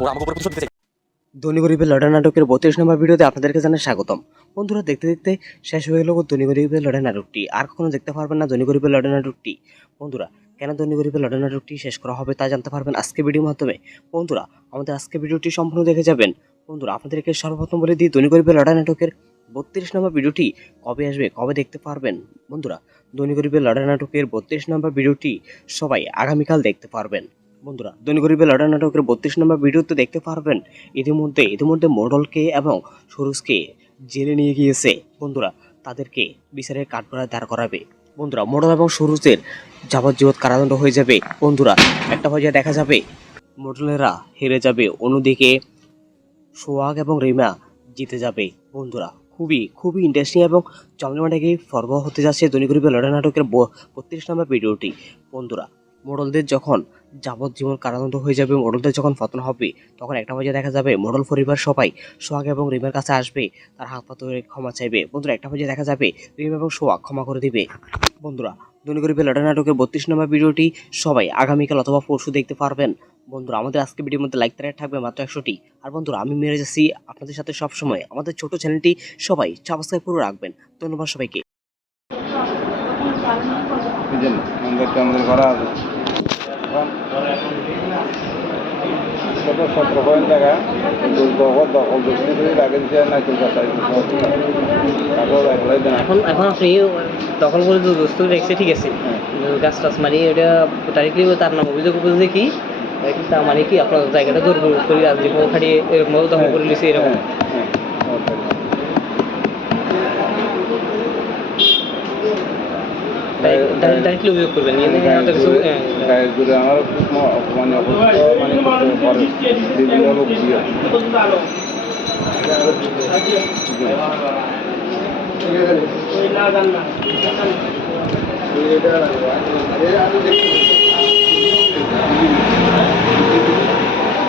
ওরা ধনী গরিবের লড়াই নাটকের বত্রিশ নম্বর ভিডিওতে আপনাদেরকে জানাই স্বাগতম। বন্ধুরা, দেখতে দেখতে শেষ হয়ে গেল ধনী গরিবের লড়াই নাটকটি। আর কখনো দেখতে পারবেন না ধনী গরিবের লড়াই নাটকটি। বন্ধুরা, কেন ধনী গরিবের লড়াই নাটকটি শেষ করা হবে তা জানতে পারবেন আজকে ভিডিওর মাধ্যমে। বন্ধুরা, আমাদের আজকে ভিডিওটি সম্পূর্ণ দেখে যাবেন। বন্ধুরা, আপনাদেরকে সর্বপ্রথম বলে দিই, ধনী গরিবের লড়াই নাটকের বত্রিশ নম্বর ভিডিওটি কবে আসবে, কবে দেখতে পারবেন? বন্ধুরা, ধনী গরিবের লড়াই নাটকের বত্রিশ নম্বর ভিডিওটি সবাই আগামীকাল দেখতে পারবেন। বন্ধুরা ধনী গরিবের লড়াই নাটকের বত্রিশ নম্বর ভিডিওতে দেখতে পারবেন। ইতিমধ্যে ইতিমধ্যে মডলকে এবং সুরুজকে জেলে নিয়ে গিয়েছে। বন্ধুরা, তাদেরকে বিচারের কাঠগড়ায় দাঁড় করাবে। বন্ধুরা, মডেল এবং সুরুজের যাবজ্জীবত কারাদণ্ড হয়ে যাবে। বন্ধুরা, একটা পর্যায়ে দেখা যাবে, মডলেরা হেরে যাবে। অন্যদিকে, সোহাগ এবং রিমা জিতে যাবে। বন্ধুরা, খুবই খুবই ইন্টারেস্টিং এবং জমজমাটাকে পর্ব হতে যাচ্ছে ধনী গরিবের লড়াই নাটকের বত্রিশ নম্বর ভিডিওটি বন্ধুরা, মোড়লদের যখন যাবজ্জীবন কারাদণ্ড হয়ে যাবে, মোড়লদের যখন পতন হবে, তখন একটা পর্যায়ে দেখা যাবে মোড়ল পরিবার সবাই সোহাগ এবং রিমের কাছে আসবে, তার হাত পা ধরে ক্ষমা চাইবে। বন্ধুরা, একটা পর্যায়ে দেখা যাবে রিম এবং সোহাগ ক্ষমা করে দিবে। বন্ধুরা, ধনী গরিবের লড়াই নাটকের বত্রিশ নম্বর ভিডিওটি সবাই আগামীকাল অথবা পরশু দেখতে পারবেন। বন্ধুরা, আমাদের আজকে ভিডিওর মধ্যে লাইক তারা থাকবে মাত্র একশোটি। আর বন্ধুরা, আমি মেরে যাচ্ছি আপনাদের সাথে সব সময় আমাদের ছোট চ্যানেলটি সবাই সাবস্ক্রাইব করে রাখবেন। ধন্যবাদ সবাইকে। ছোট সতেরো পয়েন্ট টাকা দুর্গত দখল দক্ষিণ করে লাগে দিচ্ছে না কেউ কাছাই তারপর একলাই দেন এখন এখন আপনি দখল করে তো দোস্ত রেখেছে ঠিক আছে? গাছ টাছ মারি এটা ডাইরেক্টলি তার নাম অভিযোগ উপযোগে কি? তা মানে কি আপনার জায়গাটা দুর্বল করে রাজনীতি খাটিয়ে এরকম দখল করে নিছে এরকম। ডাইরেক্টলি অভিযোগ করবেন? আমার মানে মানে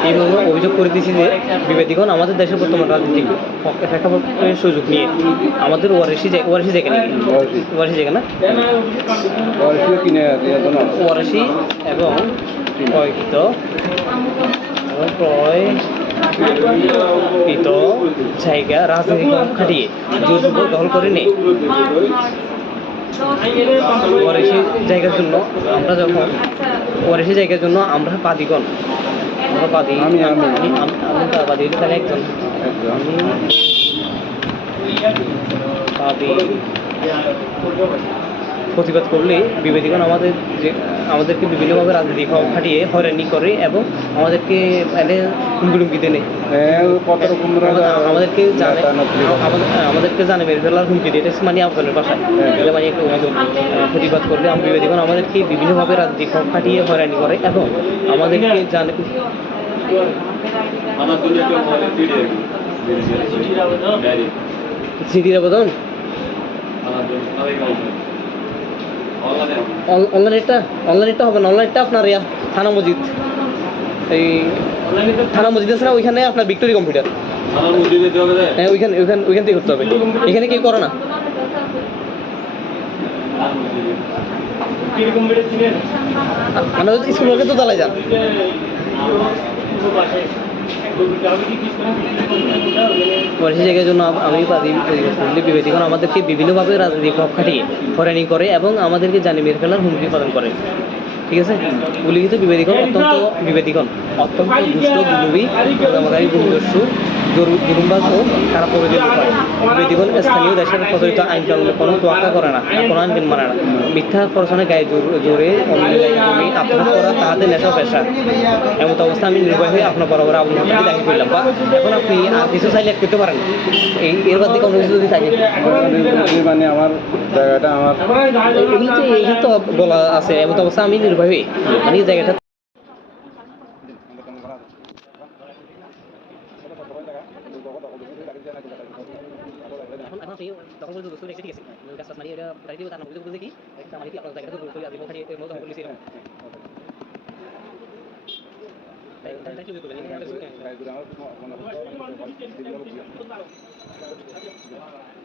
দিয়ে এইভাবে অভিযোগ করে দিয়েছি যে বিবেদিগণ আমাদের দেশের বর্তমান রাজনীতি প্রেক্ষাপটের সুযোগ নিয়ে আমাদের ওয়ারেসি ওয়ারেসি জায়গা নাকি? ওয়ারেসি। জায়গা না? ওয়ারেসি এবং ক্রয়কৃত এবং ক্রয়কৃত জায়গা রাজনীতি খাটিয়ে জোরপূর্বক দখল করে নেই। ওয়ারেসি জায়গার জন্য আমরা যখন ওয়ারেসি জায়গার জন্য আমরা বাদীগণ আমরা বাদী আমি- আমি। আমি আমি- আমি তো বাদী তাহলে একজন আমি বাদী প্রতিবাদ করলে বিবেদিগণ আমাদের যে আমাদেরকে বিভিন্নভাবে রাজনীতি খাটিয়ে হয়রানি করে এবং আমাদেরকে এনে হুমকি দেনে। হ্যাঁ আমাদেরকে জানে আমাদের হ্যাঁ, আমাদেরকে জানে মেরে ফেলার হুমকি দিয়ে। এটা মানে আফগানের ভাষায় এটা মানে একটা প্রতিবাদ করলে আমি বিবেদিগণ আমাদেরকে বিভিন্নভাবে রাজনীতি খাটিয়ে হয়রানি করে এবং আমাদেরকে জানে সিটির আবেদন অনলাইনেরটা অনলাইনেরটা হবে না অনলাইনটা আপনার ইয়া থানা মসজিদ। এই থানা মসজিদ আছে না ওইখানে আপনার ভিক্টোরি কম্পিউটার। হ্যাঁ ওইখানে ওইখানে ওইখান থেকে করতে হবে। এখানে কেউ করে না। আমরা স্কুল তো চালাই যান। পরে সেই জায়গার জন্য আম- বিবেদিগণ আমাদেরকে বিভিন্নভাবে রাজনৈতিক পক্ষাটি খাটিয়ে করে এবং আমাদেরকে জানি মেরে ফেলার হুমকি প্রদান করে। ঠিক আছে? উল্লিখিত বিবেদিগণ অত্যন্ত বিবেদিগণ অত্যন্ত দুষ্ট দুলুবি প্রোগ্রামকারী গুরুদস্যু দুরুম্বাজ ও প্রকৃতির লোক হয়। বিবেদিগণ স্থানীয় দেশের প্রচলিত আইন কানুনে কোনো তোয়াক্কা করে না, কোনো আইন মানে না। মিথ্যা প্রশাসনে গায়ে জোর অন্য জমি আত্মসাৎ করা তাহাদের নেশা পেশা। এমন অবস্থা আমি নির্ভয় হয়ে আপনার বরাবর থেকে দায়ী করলাম। বা এখন আপনি আর কিছু চাইলে করতে পারেন। এই এর বাদ দিয়ে কোনো কিছু যদি থাকে? মানে আমার জায়গাটা আমার এগুলো তো বলা আছে এমন অবস্থা আমি নির্ভয় মানে এই জায়গাটা এখন এখন তখন বলতে দোস্ত ঠিক আছে গাছ মারি এটা ডাইরেক্টলি তার নাম কি তার মানে কি আপনার জায়গাটা আমার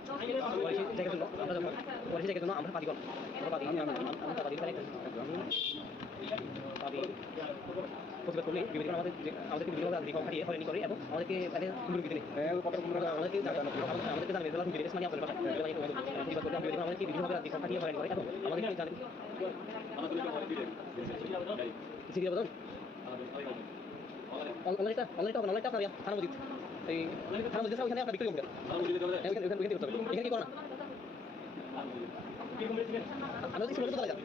ওয়ারিশি জায়গার জন্য আমরা ওয়ারিশি আমরা পাদিগণ আমরা পাদি আমি- আমি- আমরা পাদি তারা একজন আমি পাদি প্রতিবাদ করলে বিবেদিগণ আমাদের আমাদেরকে বিভিন্ন রাজনীতি খাটিয়ে হয়রানি করে এবং আমাদেরকে মানে হুমকি হ্যাঁ রকম আমাদেরকে আমাদেরকে জানাবে জেলা হুমকি মানে বাসায় মানে প্রতিবাদ করতে বিবেদিগণ আমাদেরকে বিভিন্নভাবে রাজনীতি খাটিয়ে হয়রানি করে এবং আমাদেরকে জানে সিগিয়ে বলুন অনলাইনটা অনলাইনটা অনলাইনটা আপনার থানা মসজিদ এই থানা মসজিদ ওখানে আপনার বিক্রি ওখানে ওখানে ওখানে করতে হবে এখানে কি করো? আমরা যদি স্কুলে চলে যান।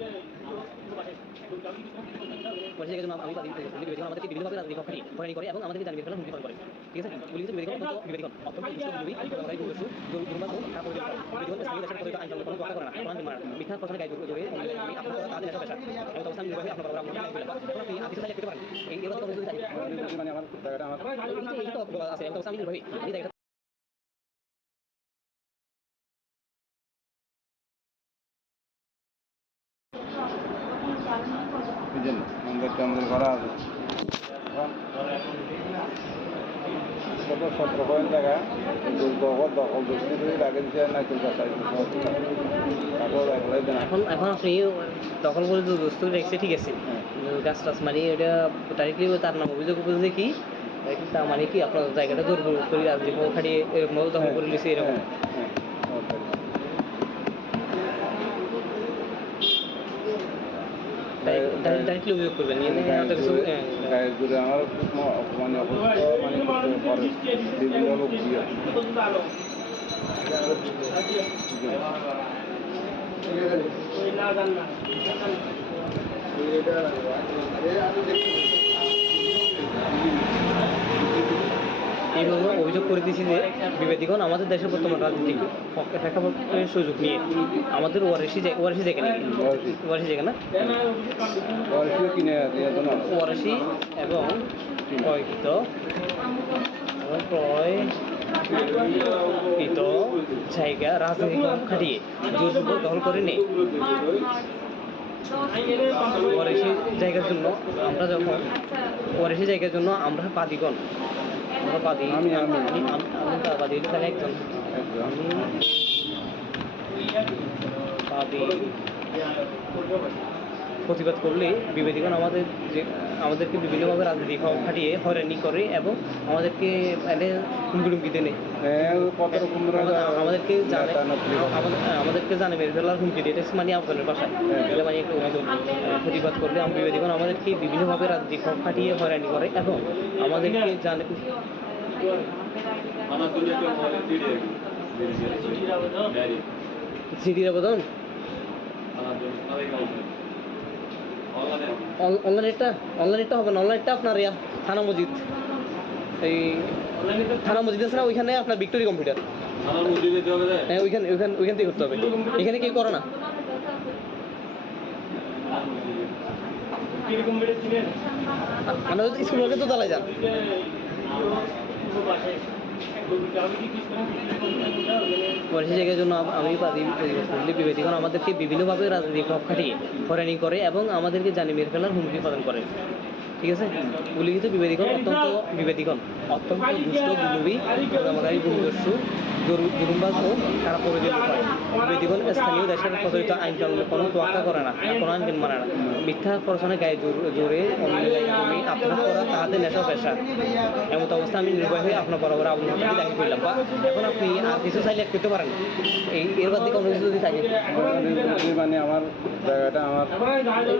বলছি যে আমি বাদী বিবেচনা আমাদেরকে বিভিন্নভাবে রাজনীতি খাটিয়ে হয়রানি করে এবং আমাদেরকে জানিয়ে ফেলা হুমকি করে ঠিক আছে পুলিশ বিবেচনা অত্যন্ত বিবেচনা অত্যন্ত দুষ্ট দুর্বী জনগণের দুর্দশু দুর্গম খারাপ করে বিবেচনা স্থানীয় দেশের প্রতিটা আইন কোনো কথা করে না আইন মানে মিথ্যা প্রশ্নে গায়ে জোরে আমি আপনার তাদের নেশা পেশা এবং তখন আমি নির্বাহী আপনার আপনার লাইফ আপনি আদিস করতে পারেন এই এবার চাই মানে আমার জায়গাটা আমার এই তো আছে তখন আমি নির্বাহী আমি জায়গাটা আমাদেরকে আমাদের করা আছে। এখন জায়গা দখল দোষী করে লাগে দিচ্ছে না এখন এখন আপনি দখল করে দোস্ত রেখেছে ঠিক আছে? গাছ টাছ এটা ডাইরেক্টলি তার নাম অভিযোগ কি? মানে কি আপনার জায়গাটা দুর্বল করে রাজনীতি খাটিয়ে এরকম দখল করে নিছে এরকম। ডাইরেক্টলি অভিযোগ করবেন আমার মানে মানে এইভাবে অভিযোগ করে দিয়েছি যে বিবেদিগণ আমাদের দেশের বর্তমান রাজনীতিক পক্ষে প্রেক্ষাপটের সুযোগ নিয়ে আমাদের ওয়ারিশি জায়গা ওয়ারিশি জায়গা নাকি। ওয়ারিশি জায়গা না? ওয়ারিশি এবং ক্রয়কৃত এবং ক্রয় কৃত জায়গা রাজনীতি খাটিয়ে জোরপূর্বক দখল করে নেই। ওয়ারিশি জায়গার জন্য আমরা যখন ওয়ারিশি জায়গার জন্য আমরা পাদিগণ আমরা পাদি আমি- আমি। আমি আমি তা পাদি তাহলে প্রতিবাদ করলে বিবেদিগণ আমাদের যে আমাদেরকে বিভিন্নভাবে রাজনীতি খাটিয়ে হয়রানি করে এবং আমাদেরকে মানে হুমকি টুমকি দেনে। হ্যাঁ আমাদেরকে জানে হ্যাঁ, আমাদেরকে জানে মেরে ফেলার হুমকি দিয়ে। এটা মানে আপনাদের বাসায় এটা মানে একটা অভিযোগ। প্রতিবাদ করলে আমি বিবেদিগণ আমাদেরকে বিভিন্নভাবে রাজনীতি খাটিয়ে হয়রানি করে এবং আমাদেরকে জানে সিডির আবেদন অনলাইনেরটা অনলাইনেরটা হবে না, অনলাইনটা আপনার থানা মসজিদ। এই থানা মসজিদ আছে না, ওইখানে আপনার ভিক্টোরি কম্পিউটার। হ্যাঁ ওইখানে থেকে করতে হবে। এখানে কেউ করো না। তো স্কুল তো দালাই যান। জায়গার জন্য আম- কারণ আমাদেরকে বিভিন্নভাবে রাজনৈতিক রক্ষাটি হয়রানি করে এবং আমাদেরকে জানি মেরে ফেলার হুমকি প্রদান করে। ঠিক আছে? উল্লিখিত বিবেদিগণ অত্যন্ত বিবেদিগণ অত্যন্ত দুষ্ট প্রদানকারী গুরুদস্যু জুলুমবাজ ও করে বিবেদিগণ স্থানীয় দেশের প্রচলিত আইন কানুন কোনো তোয়াক্কা করে না কোনো আইন মানে না। মিথ্যা প্রশাসনে গায়ে জোর জমি আত্মসাৎ করা তাহাদের নেশা পেশা। এমন অবস্থা আমি নির্বাহী হয়ে আপনার বরাবর আবহাওয়া দাবি করলাম। বা এখন আপনি আর কিছু চাইলে করতে পারেন। এই এর বাদ দিয়ে কোনো কিছু যদি চাই মানে আমার জায়গাটা আমার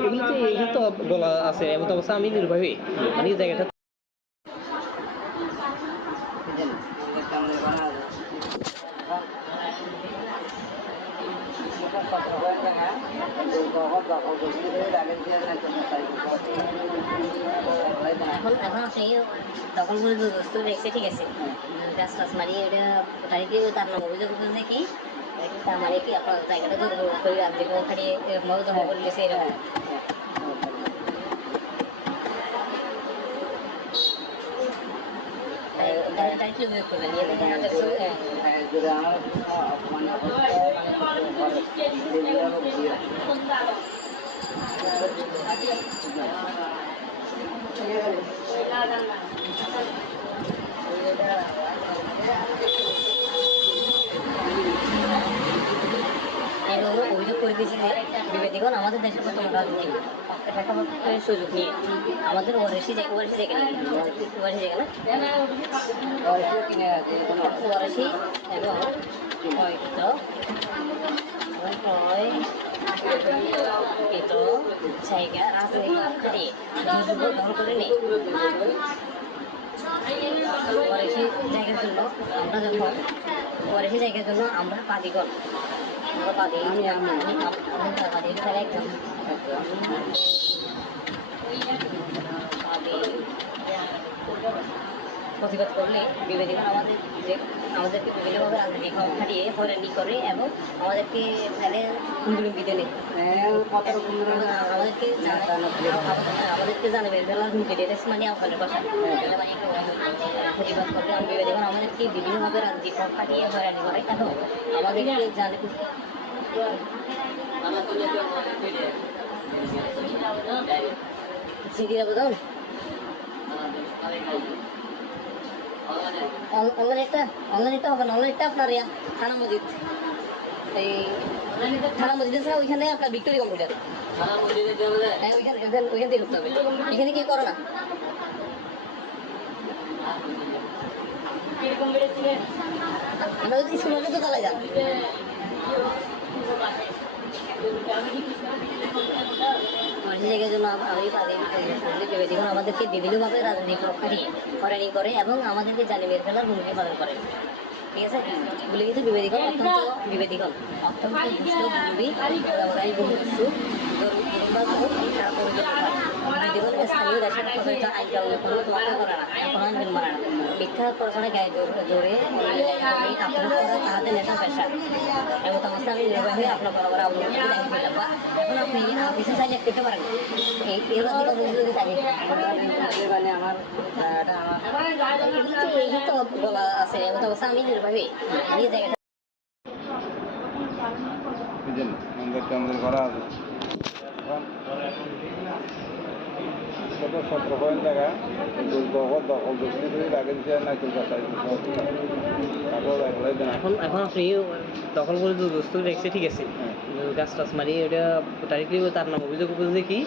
এগুলো তো এই তো বলা আছে। এমন অবস্থা আমি নির্বাহী মানে জায়গাটা দখল করে দোস্ত দেখছে, ঠিক আছে। গাছ টাছ মারিয়ে এটা তারিখে তার নাম অভিযোগ করছে কি তার মানে কি আপনার জায়গাটা করে আপনি খাটিয়ে এরকমভাবে জমা করে দিয়েছে এরকম তাই- তাই- তাই ডাইরেক্টলি অভিযোগ করবেন নিয়ে দেখেন আমাদের কিছু হ্যাঁ, এইভাবে অভিযোগ করে দিয়েছে বিবেদিগণ আমাদের দেশের প্রথম রাজনীতি প্রেক্ষাপটের সুযোগ নিয়ে। আমাদের ওয়ারেসি জায়গা ওয়ারেসি জায়গা ওয়ারেসি জায়গা না ওয়ারেসি এবং হয়তো itu জায়গা দখল করে নেই। ওয়ারেসি জায়গার জন্য আমরা যখন ওয়ারেসি জায়গার জন্য আমরা পাদিগণ আমরা পাদি আমি আমি পাদি তাহলে একদম। পাদি প্রতিবাদ করলে বিবেদিগণ আমাদের যে আমাদেরকে বিভিন্নভাবে রাজনীতি খাটিয়ে হয়রানি করে এবং আমাদেরকে ফেলে কুন্দুরি বিদে আমাদেরকে আমাদেরকে জানাবে হুমকি দিয়ে মানে আপনাদের কথা। মানে প্রতিবাদ করলে আমি বিবেদিগণ আমাদেরকে বিভিন্নভাবে রাজনীতি খাটিয়ে হয়রানি করে। এবং আমাদেরকে জানে সিডির আবেদন অনলাইনটা অনলাইনটা হবে না অনলাইনটা আপনার ইয়া থানা মসজিদ এই থানা মসজিদ আছে ওইখানে আপনার ভিক্টোরি কম্পিউটার হ্যাঁ ওইখানে ওইখানে থেকে হবে এখানে কি করো না আমরা যদি জায়গার জন্য দেখুন আমাদেরকে বিভিন্নভাবে রাজনীতি খাটিয়ে হয়রানি করে এবং আমাদেরকে জানি মেরে ফেলার ভূমিকা পালন করে। ঠিক আছে? বলে গেছে বিবেদিগণ অত্যন্ত বিবেদিগণ অত্যন্ত স্থানীয় দেশের প্রচলিত আইন কানুনের কোনো তোয়াক্কা করে না নেতা পেশা এবং সমস্ত আমি নির্বাহী আপনার বরাবর করে দেখে দিলাম বা এখন আপনি অফিসে চাইলে করতে পারেন এই অধিক অভিযোগ যদি থাকে মানে আমার এই তো বলা আছে এবং অবশ্য আমি নির্বাহী আমি জায়গাটা আমাদের করা আছে ছোট দখল দোষী করে লাগে দিচ্ছে না এখন এখন আপনি দখল করে যে দোস্ত রেখেছে ঠিক আছে। গাছ টাছ মানে এটা ডাইরেক্টলি তার নাম অভিযোগ উপযোগে কি?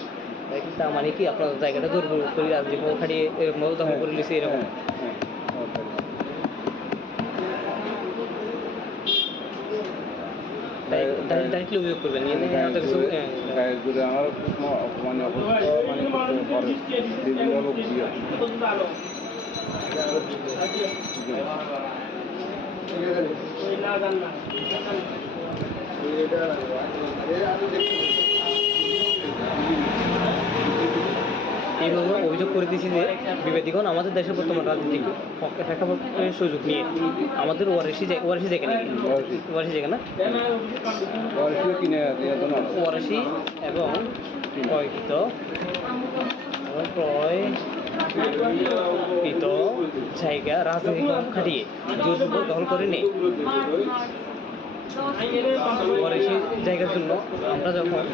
তার মানে কি আপনার জায়গাটা দুর্বল করে রাজনীতি খাটিয়ে এরকম দখল করে লিছে এরকম ডাইরেক্টলি অভিযোগ করবেন গায়ে জুড়ে আমার মানে অসুস্থ মানে বিভিন্ন লোক দিয়ে এইভাবে অভিযোগ করে দিয়েছি যে বিবেদিগণ আমাদের দেশের বর্তমান রাজনীতিক প্রেক্ষাপটের সুযোগ নিয়ে আমাদের ওয়ারেসি জায়গা ওয়ারেসি জায়গা নাকি ওয়ারেসি। জায়গা না? ওয়ারেসি এবং ক্রয়কৃত এবং ক্রয় কৃত জায়গা রাজনীতি খাটিয়ে জোরপূর্বক দখল করে নেই ওয়ারেসি জায়গার জন্য আমরা যখন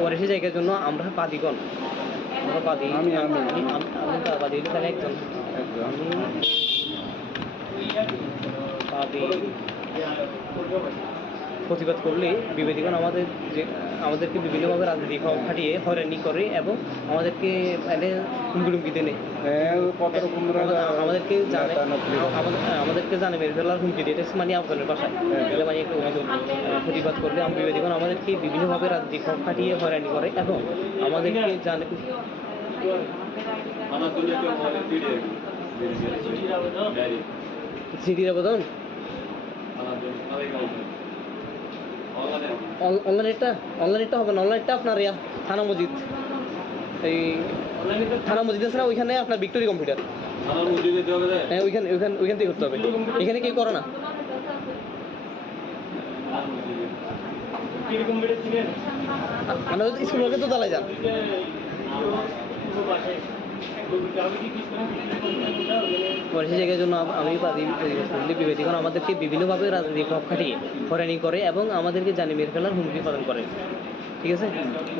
ওয়ারেসি জায়গার জন্য আমরা পাদিগণ পাদি আমি- আমি। আমি পাদি তাহলে একজন। আমি প্রতিবাদ করলে বিবেদিগণ আমাদের যে আমাদেরকে বিভিন্নভাবে রাজনীতি খাটিয়ে হয়রানি করে এবং আমাদেরকে মানে হুমকি নেই কত রকম আমাদেরকে জানে আমাদের হ্যাঁ, আমাদেরকে জানে মেরে ফেলার হুমকি দিয়ে। মানে আফগানের ভাষায় এটা মানে একটা প্রতিবাদ করলে আমি বিবেদিগণ আমাদেরকে বিভিন্নভাবে রাজনীতি খাটিয়ে হয়রানি করে এবং আমাদেরকে জানে সিডির আবেদন অনলাইনটা অনলাইনটা হবে অনলাইনটা আপনার থানা মসজিদ। এই থানা মসজিদ আছে না, ওইখানে আপনার ভিক্টোরি কম্পিউটার। হ্যাঁ ওইখানে থেকে করতে হবে। এখানে কি করো না। আমরা স্কুল তো চালাই যান। পলিসি জায়গার জন্য আমি আমাদেরকে বিভিন্নভাবে রাজনৈতিক পক্ষাটি হয়রানি করে এবং আমাদেরকে জানি মেরে ফেলার হুমকি প্রদান করে। ঠিক আছে?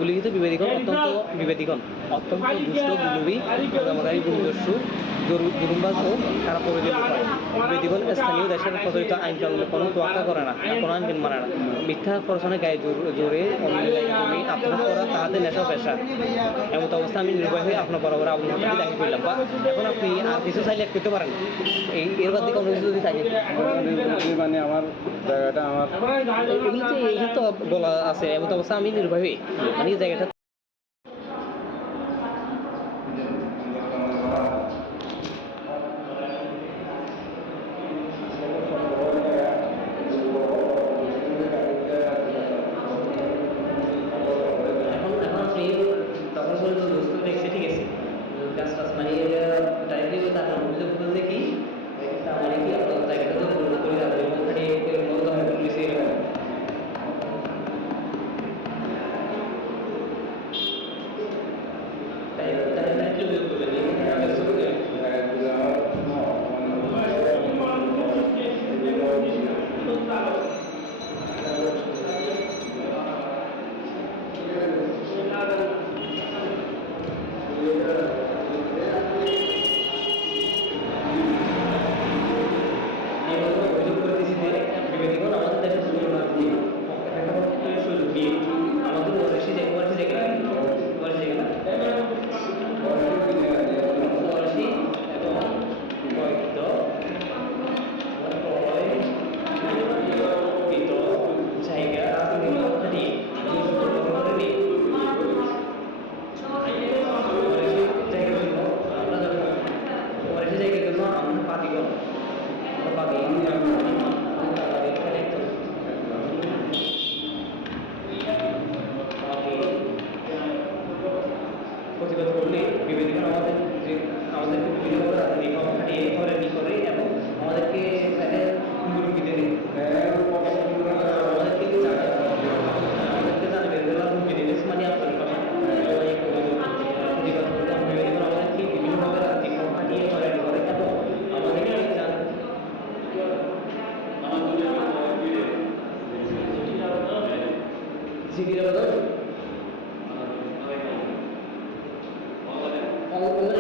উল্লিখিত বিভেদীগণ অত্যন্ত বিভেদীগণ অত্যন্ত দুষ্ট দুলুবি প্রোগ্রামকারী গুমদস্যু জুরুমবাজ ও প্রকৃতির লোক হয় বিভেদীগণ স্থানীয় দেশের প্রচলিত আইন কানুনে কোনো তোয়াক্কা করে না কোনো আইন মানে না। মিথ্যা প্রশাসনে গায়ে জোর জমি আত্মসাৎ করা তাহাদের নেশা পেশা। এমন অবস্থা আমি নির্ভয় হয়ে আপনার বরাবর আবহাওয়াকে দাখিল করলাম। বা এখন আপনি আর কিছু চাইলে করতে পারেন। এই এর বাদ থেকে অন্য কিছু যদি চাইলে মানে আমার জায়গাটা আমার এই তো বলা আছে এমন অবস্থা আমি নির্ভয় হয়ে মানে এই জায়গাটা Amen. ಅನ್ನೋದನ್ನ